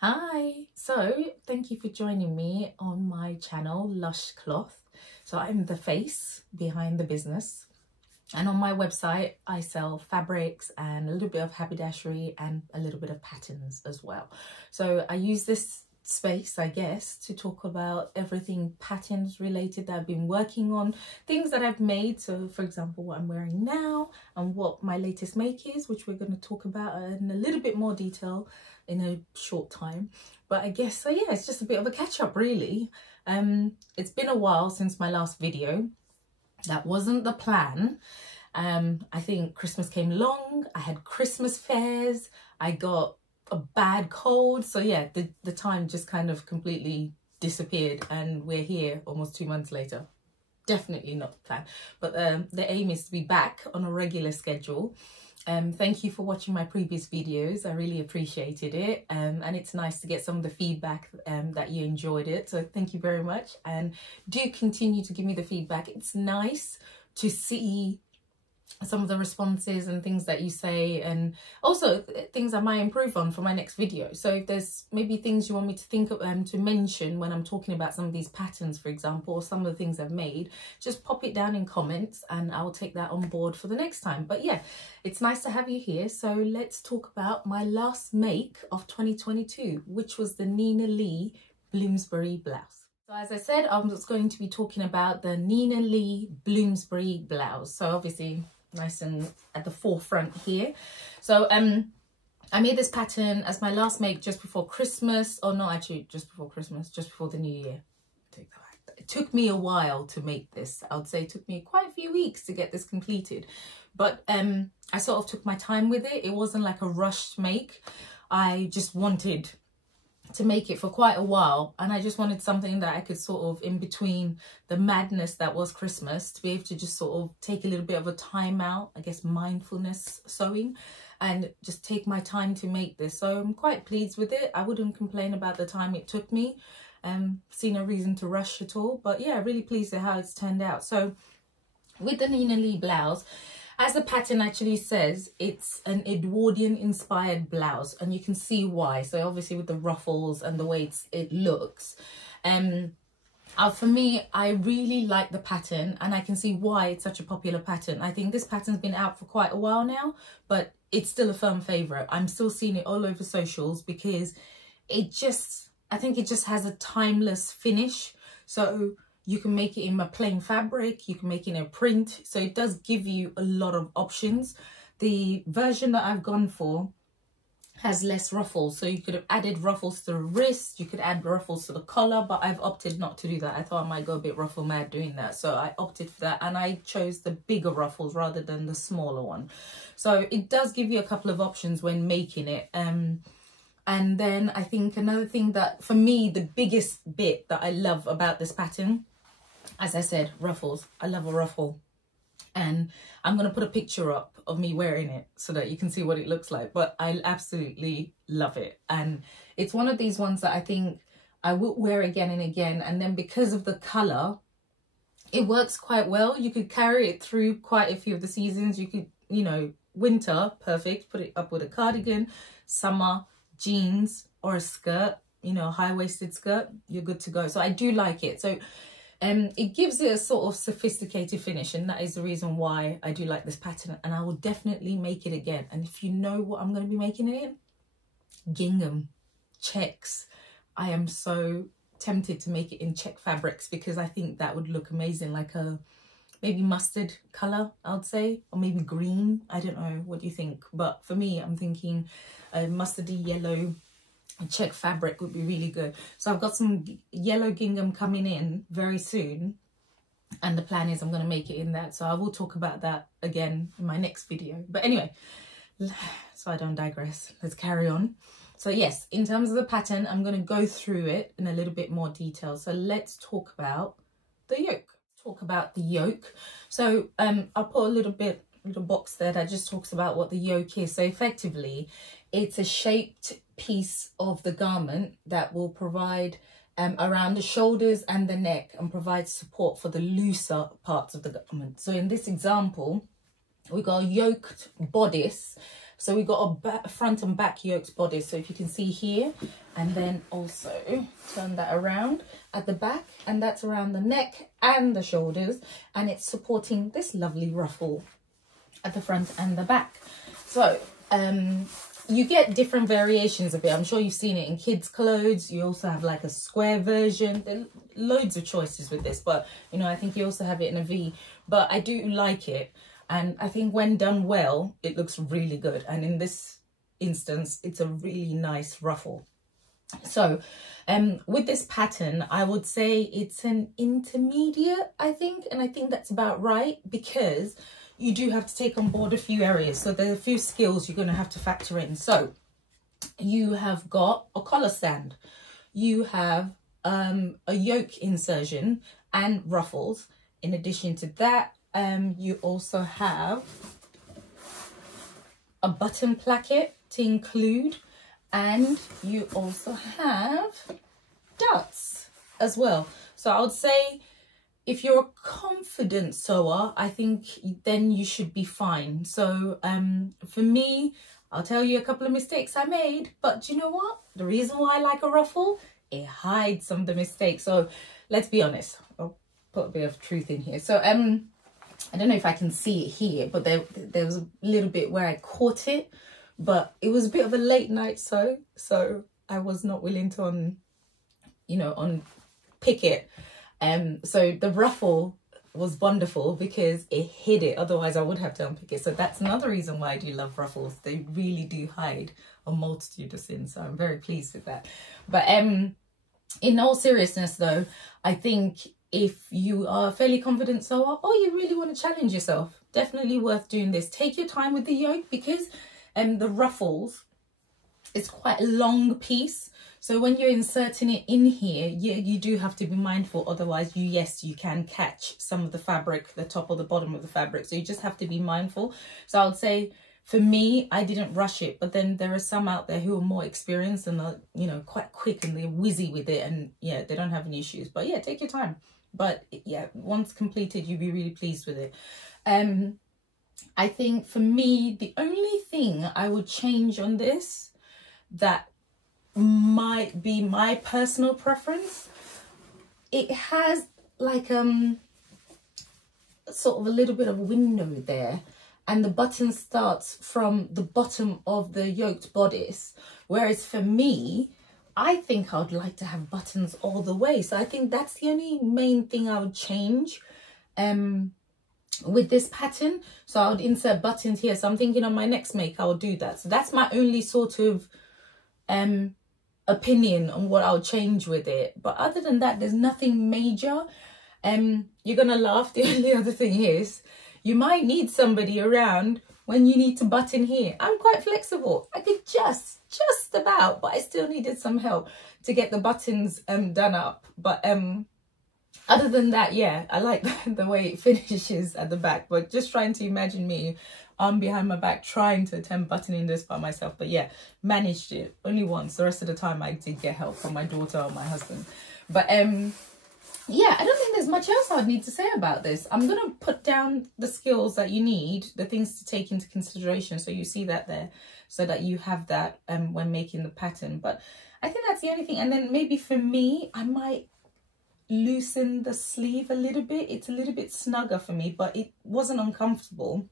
Hi, so thank you for joining me on my channel Lush Cloth. So I'm the face behind the business, and on my website I sell fabrics and a little bit of haberdashery and a little bit of patterns as well. So I use this space, I guess, to talk about everything patterns related that I've been working on, things that I've made. So for example, what I'm wearing now and what my latest make is, which we're going to talk about in a little bit more detail in a short time. But I guess, so yeah, it's just a bit of a catch up really. It's been a while since my last video. That wasn't the plan. I think Christmas came along, I had Christmas fairs, I got a bad cold, so yeah, the time just kind of completely disappeared, and we're here almost 2 months later. Definitely not the plan, but the aim is to be back on a regular schedule. Thank you for watching my previous videos, I really appreciated it, and it's nice to get some of the feedback that you enjoyed it, so thank you very much, and do continue to give me the feedback. It's nice to see some of the responses and things that you say, and also things I might improve on for my next video. So if there's maybe things you want me to think of to mention when I'm talking about some of these patterns, for example, or some of the things I've made, just pop it down in comments and I'll take that on board for the next time. But yeah, it's nice to have you here. So let's talk about my last make of 2022, which was the Ninalee Bloomsbury Blouse. So as I said, I was going to be talking about the Ninalee Bloomsbury Blouse. So obviously nice and at the forefront here. So I made this pattern as my last make just before Christmas, or not actually just before Christmas, just before the new year. Take that back. It took me a while to make this. I would say it took me quite a few weeks to get this completed, but I sort of took my time with it. It wasn't like a rushed make. I just wanted to make it for quite a while, and I just wanted something that I could sort of, in between the madness that was Christmas, to be able to just sort of take a little bit of a time out, I guess mindfulness sewing, and just take my time to make this. So I'm quite pleased with it. I wouldn't complain about the time it took me. See no reason to rush at all, but yeah, really pleased with how it's turned out. So with the Ninalee blouse, as the pattern actually says, it's an Edwardian inspired blouse, and you can see why. So obviously with the ruffles and the way it looks. For me, I really like the pattern, and I can see why it's such a popular pattern. I think this pattern's been out for quite a while now, but it's still a firm favourite. I'm still seeing it all over socials because I think it just has a timeless finish. So you can make it in a plain fabric, you can make it in a print. So it does give you a lot of options. The version that I've gone for has less ruffles. So you could have added ruffles to the wrist, you could add ruffles to the collar, but I've opted not to do that. I thought I might go a bit ruffle mad doing that. So I opted for that, and I chose the bigger ruffles rather than the smaller one. So it does give you a couple of options when making it. And then I think another thing that, for me, the biggest bit that I love about this pattern, as I said, ruffles. I love a ruffle, and I'm going to put a picture up of me wearing it so that you can see what it looks like, but I absolutely love it, and it's one of these ones that I think I will wear again and again. And then because of the colour, it works quite well. You could carry it through quite a few of the seasons. You could, you know, winter, perfect, put it up with a cardigan. Summer, jeans or a skirt, you know, high-waisted skirt, you're good to go. So I do like it. So it gives it a sort of sophisticated finish, and that is the reason why I do like this pattern, and I will definitely make it again. And if you know what I'm going to be making it in, gingham, checks. I am so tempted to make it in check fabrics because I think that would look amazing, like a maybe mustard colour, I would say, or maybe green. I don't know, what do you think? But for me, I'm thinking a mustardy yellow check fabric would be really good. So I've got some yellow gingham coming in very soon, and the plan is I'm going to make it in that. So I will talk about that again in my next video. But anyway, so I don't digress, let's carry on. So yes, in terms of the pattern, I'm going to go through it in a little bit more detail. So let's talk about the yoke. So I'll put a little box there that just talks about what the yoke is. So effectively, it's a shaped piece of the garment that will provide around the shoulders and the neck, and provide support for the looser parts of the garment. So in this example, we got a yoked bodice So we got a front and back yoked bodice. So if you can see here, and then also turn that around at the back, and that's around the neck and the shoulders, and it's supporting this lovely ruffle at the front and the back. So you get different variations of it. I'm sure you've seen it in kids' clothes. You also have like a square version. There are loads of choices with this, but you know, I think you also have it in a V. But I do like it, and I think when done well, it looks really good. And in this instance, it's a really nice ruffle. So with this pattern, I would say it's an intermediate, I think, and I think that's about right, because you do have to take on board a few areas. So there are a few skills you're going to have to factor in. So you have got a collar stand, you have a yoke insertion and ruffles. In addition to that, you also have a button placket to include, and you also have darts as well. So I would say if you're a confident sewer, I think then you should be fine. So for me, I'll tell you a couple of mistakes I made, but you know what? The reason why I like a ruffle, it hides some of the mistakes. So let's be honest. I'll put a bit of truth in here. So I don't know if I can see it here, but there was a little bit where I caught it, but it was a bit of a late night sew, so I was not willing to unpick it. So the ruffle was wonderful because it hid it, otherwise I would have to unpick it. So that's another reason why I do love ruffles. They really do hide a multitude of sins, so I'm very pleased with that. But in all seriousness though, I think if you are a fairly confident sewer, or you really want to challenge yourself, definitely worth doing this. Take your time with the yoke, because the ruffles, it's quite a long piece. So when you're inserting it in here, you do have to be mindful. Otherwise, you can catch some of the fabric, the top or the bottom of the fabric. So you just have to be mindful. So I would say, for me, I didn't rush it. But then there are some out there who are more experienced and are, you know, quite quick and they're whizzy with it. And yeah, they don't have any issues. But yeah, take your time. But yeah, once completed, you'll be really pleased with it. I think for me, the only thing I would change on this that might be my personal preference, it has like sort of a little bit of window there, and the button starts from the bottom of the yoked bodice, whereas for me, I think I would like to have buttons all the way. So I think that's the only main thing I would change with this pattern. So I would insert buttons here. So I'm thinking on my next make I will do that. So that's my only sort of opinion on what I'll change with it. But other than that, there's nothing major. You're gonna laugh. The only other thing is you might need somebody around when you need to button here. I'm quite flexible. I could just about, but I still needed some help to get the buttons done up. But other than that, yeah, I like the way it finishes at the back. But just trying to imagine me behind my back trying to attempt buttoning this by myself. But yeah, managed it only once. The rest of the time I did get help from my daughter or my husband. But yeah, I don't think there's much else I'd need to say about this. I'm going to put down the skills that you need, the things to take into consideration. So you see that there, so that you have that when making the pattern. But I think that's the only thing. And then maybe for me, I might loosen the sleeve a little bit. It's a little bit snugger for me, but it wasn't uncomfortable.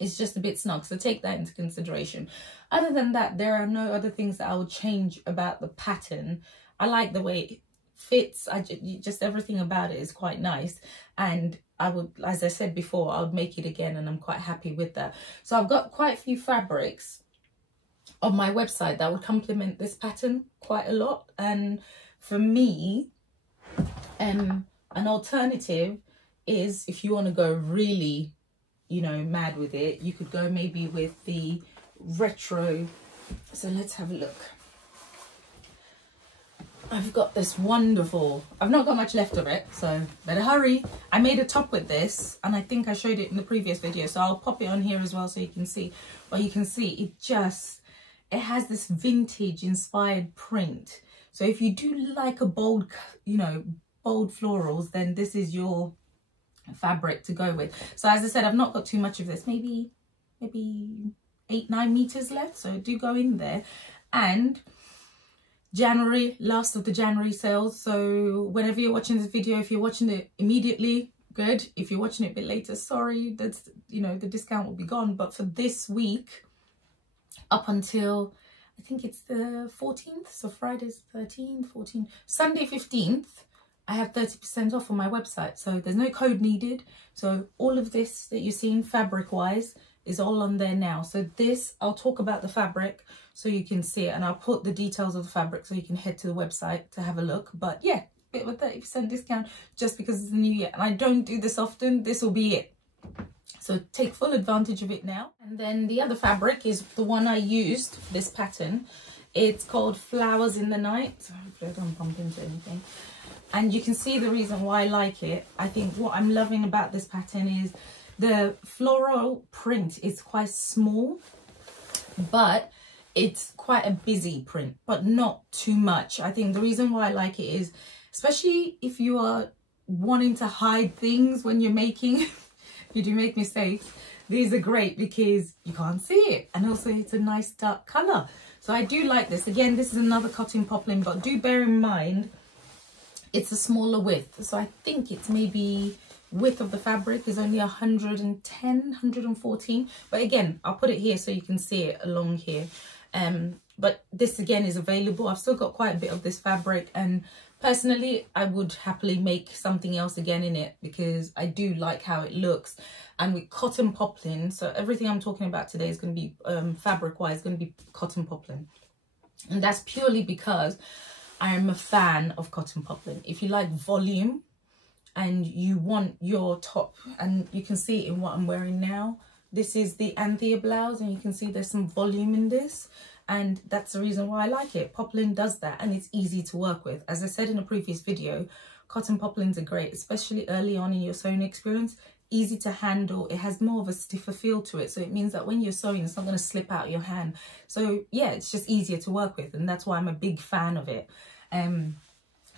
It's just a bit snug. So take that into consideration. Other than that, there are no other things that I would change about the pattern. I like the way it fits. Just everything about it is quite nice, and I would, as I said before, I would make it again, and I'm quite happy with that. So I've got quite a few fabrics on my website that would complement this pattern quite a lot. And for me, an alternative is, if you want to go really, you know, mad with it, you could go maybe with the retro. So let's have a look. I've got this wonderful, I've not got much left of it, so better hurry. I made a top with this, and I think I showed it in the previous video, so I'll pop it on here as well so you can see. But you can see it has this vintage inspired print. So if you do like a bold, you know, bold florals, then this is your fabric to go with. So as I said, I've not got too much of this, maybe 8-9 meters left, so do go in there. And January, last of the January sales, so whenever you're watching this video, if you're watching it immediately, good. If you're watching it a bit later, sorry, that's, you know, the discount will be gone. But for this week, up until I think it's the 14th, so Friday's 13th, 14th, Sunday 15th, I have 30% off on my website. So there's no code needed. So all of this that you're seeing fabric wise is all on there now. So this, I'll talk about the fabric so you can see it, and I'll put the details of the fabric so you can head to the website to have a look. But yeah, bit of a 30% discount just because it's the new year, and I don't do this often. This will be it. So take full advantage of it now. And then the other fabric is the one I used, this pattern. It's called Flowers in the Night. Hopefully I don't bump into anything. And you can see the reason why I like it. I think what I'm loving about this pattern is the floral print is quite small, but it's quite a busy print, but not too much. I think the reason why I like it is, especially if you are wanting to hide things when you're making, if you do make mistakes, these are great because you can't see it. And also it's a nice dark color. So I do like this. Again, this is another Cotton Poplin, but do bear in mind, it's a smaller width. So I think it's maybe width of the fabric is only 110, 114. But again, I'll put it here so you can see it along here. But this again is available. I've still got quite a bit of this fabric, and personally I would happily make something else again in it because I do like how it looks. And with Cotton Poplin, so everything I'm talking about today is going to be fabric wise going to be Cotton Poplin, and that's purely because I am a fan of Cotton Poplin. If you like volume and you want your top, and you can see it in what I'm wearing now, this is the Anthea blouse, and you can see there's some volume in this, and that's the reason why I like it. Poplin does that, and it's easy to work with. As I said in a previous video, Cotton Poplins are great, especially early on in your sewing experience. Easy to handle. It has more of a stiffer feel to it, so it means that when you're sewing, it's not going to slip out your hand. So yeah, it's just easier to work with, and that's why I'm a big fan of it.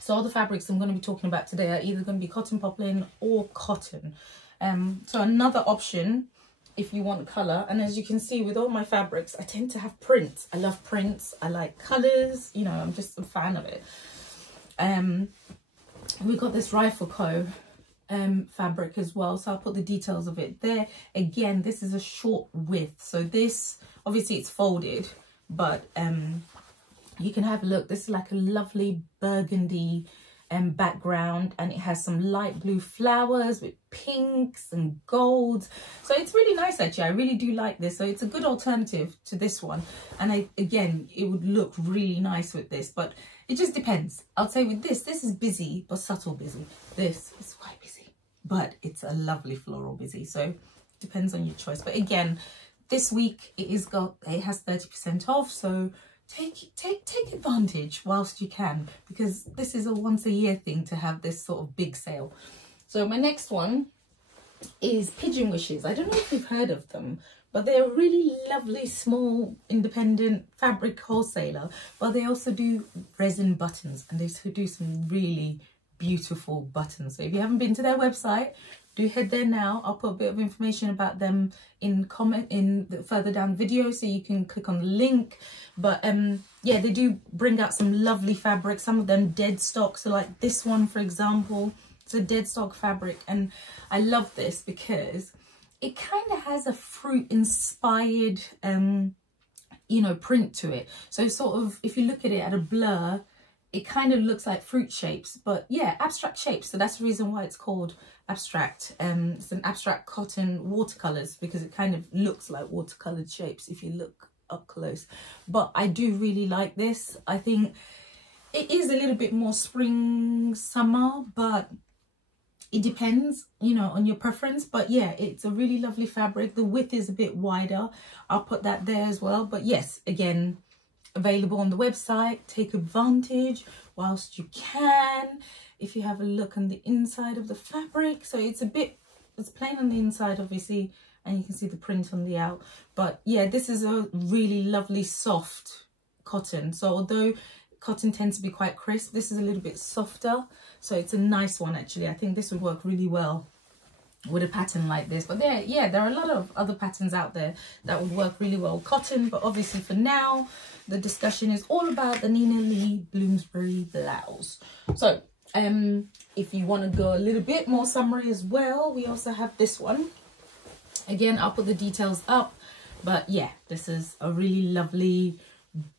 So all the fabrics I'm going to be talking about today are either going to be Cotton Poplin or cotton. So another option if you want colour, and as you can see with all my fabrics, I tend to have prints. I love prints. I like colours, you know, I'm just a fan of it. We've got this Rifle Co fabric as well, so I'll put the details of it there. Again, this is a short width, so this obviously it's folded, but you can have a look. This is like a lovely burgundy background, and it has some light blue flowers with pinks and golds, so it's really nice actually. I really do like this, so it's a good alternative to this one, and again it would look really nice with this, but it just depends. I'll say with this is busy but subtle busy. This is quite busy, but it's a lovely floral busy, so it depends on your choice. But again, this week it has 30% off, so take advantage whilst you can, because this is a once a year thing to have this sort of big sale. So my next one is Pigeon Wishes. I don't know if you've heard of them, but they're a really lovely small independent fabric wholesaler, but they also do resin buttons, and they do some really beautiful buttons. So if you haven't been to their website, do head there now. I'll put a bit of information about them further down the video, so you can click on the link. But yeah, they do bring out some lovely fabric, some of them dead stock. So like this one, for example, it's a dead stock fabric, and I love this because it kind of has a fruit inspired you know, print to it. So sort of if you look at it at a blur, it kind of looks like fruit shapes, but yeah, abstract shapes. So that's the reason why it's called abstract. It's an abstract cotton watercolors, because it kind of looks like watercolored shapes if you look up close. But I do really like this. I think it is a little bit more spring summer, but it depends, you know, on your preference. But yeah, it's a really lovely fabric. The width is a bit wider. I'll put that there as well. But yes, again, available on the website. Take advantage whilst you can. If you have a look on the inside of the fabric, so it's plain on the inside obviously, and you can see the print on the out. But yeah, this is a really lovely soft cotton. So although cotton tends to be quite crisp, this is a little bit softer, so it's a nice one actually. I think this would work really well with a pattern like this. But there are a lot of other patterns out there that would work really well. Cotton, but obviously for now, the discussion is all about the Ninalee Bloomsbury Blouse. So, if you want to go a little bit more summary as well, we also have this one. Again, I'll put the details up. But yeah, this is a really lovely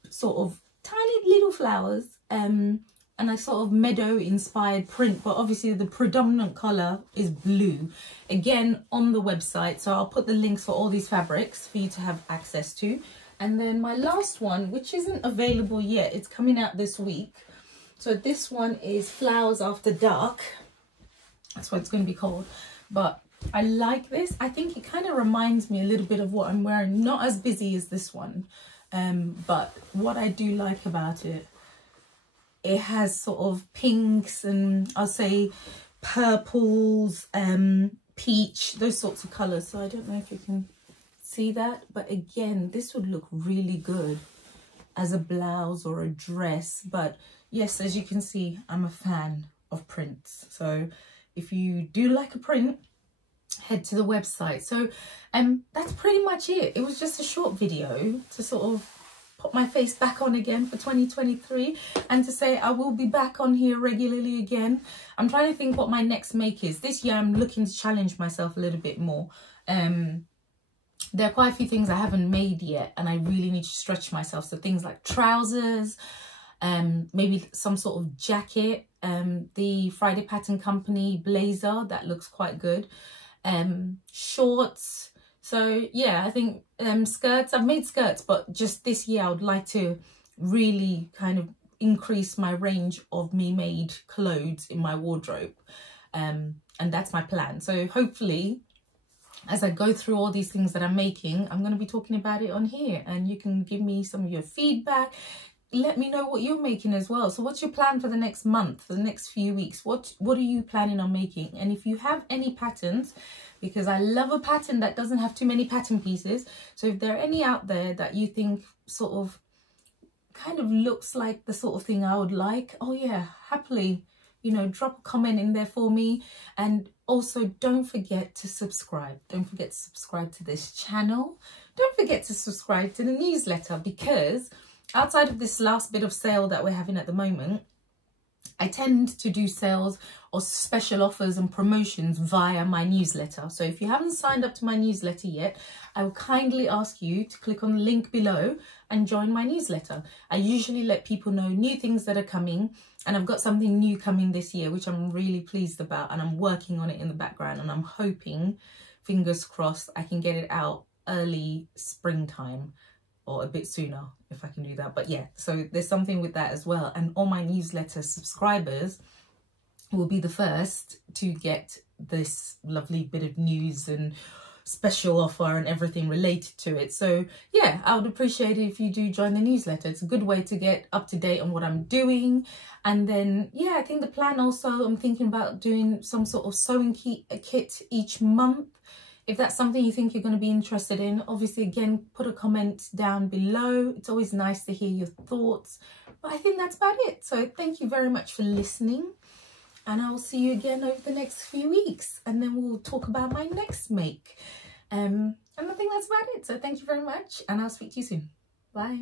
sort of tiny little flowers. And a sort of meadow inspired print, but obviously the predominant color is blue, again on the website. So I'll put the links for all these fabrics for you to have access to. And then my last one, which isn't available yet, it's coming out this week. So this one is Flowers After Dark. That's what it's going to be called. But I like this. I think it kind of reminds me a little bit of what I'm wearing. Not as busy as this one, but what I do like about it, it has sort of pinks and I'll say purples, peach, those sorts of colours. So I don't know if you can see that, but again, this would look really good as a blouse or a dress. But yes, as you can see, I'm a fan of prints. So if you do like a print, head to the website. So that's pretty much it. It was just a short video to sort of put my face back on again for 2023 and to say I will be back on here regularly again. I'm trying to think what my next make is. This year I'm looking to challenge myself a little bit more. There are quite a few things I haven't made yet and I really need to stretch myself. So things like trousers, maybe some sort of jacket, the Friday Pattern Company blazer, that looks quite good, shorts. So yeah, I think skirts, I've made skirts, but just this year I would like to really kind of increase my range of me made clothes in my wardrobe. And that's my plan. So hopefully, as I go through all these things that I'm making, I'm going to be talking about it on here and you can give me some of your feedback. Let me know what you're making as well. So what's your plan for the next month, for the next few weeks? What are you planning on making? And if you have any patterns, because I love a pattern that doesn't have too many pattern pieces. So if there are any out there that you think sort of kind of looks like the sort of thing I would like, oh yeah, happily, you know, drop a comment in there for me. And also don't forget to subscribe. Don't forget to subscribe to this channel. Don't forget to subscribe to the newsletter, because outside of this last bit of sale that we're having at the moment, I tend to do sales or special offers and promotions via my newsletter. So if you haven't signed up to my newsletter yet, I will kindly ask you to click on the link below and join my newsletter. I usually let people know new things that are coming, and I've got something new coming this year, which I'm really pleased about, and I'm working on it in the background, and I'm hoping, fingers crossed, I can get it out early springtime or a bit sooner if I can do that. But yeah, so there's something with that as well. And all my newsletter subscribers will be the first to get this lovely bit of news and special offer and everything related to it. So yeah, I would appreciate it if you do join the newsletter. It's a good way to get up to date on what I'm doing. And then yeah, I think the plan also, I'm thinking about doing some sort of sewing kit each month. If that's something you think you're going to be interested in, obviously, again, put a comment down below. It's always nice to hear your thoughts. But I think that's about it. So thank you very much for listening. And I will see you again over the next few weeks. And then we'll talk about my next make. And I think that's about it. So thank you very much. And I'll speak to you soon. Bye.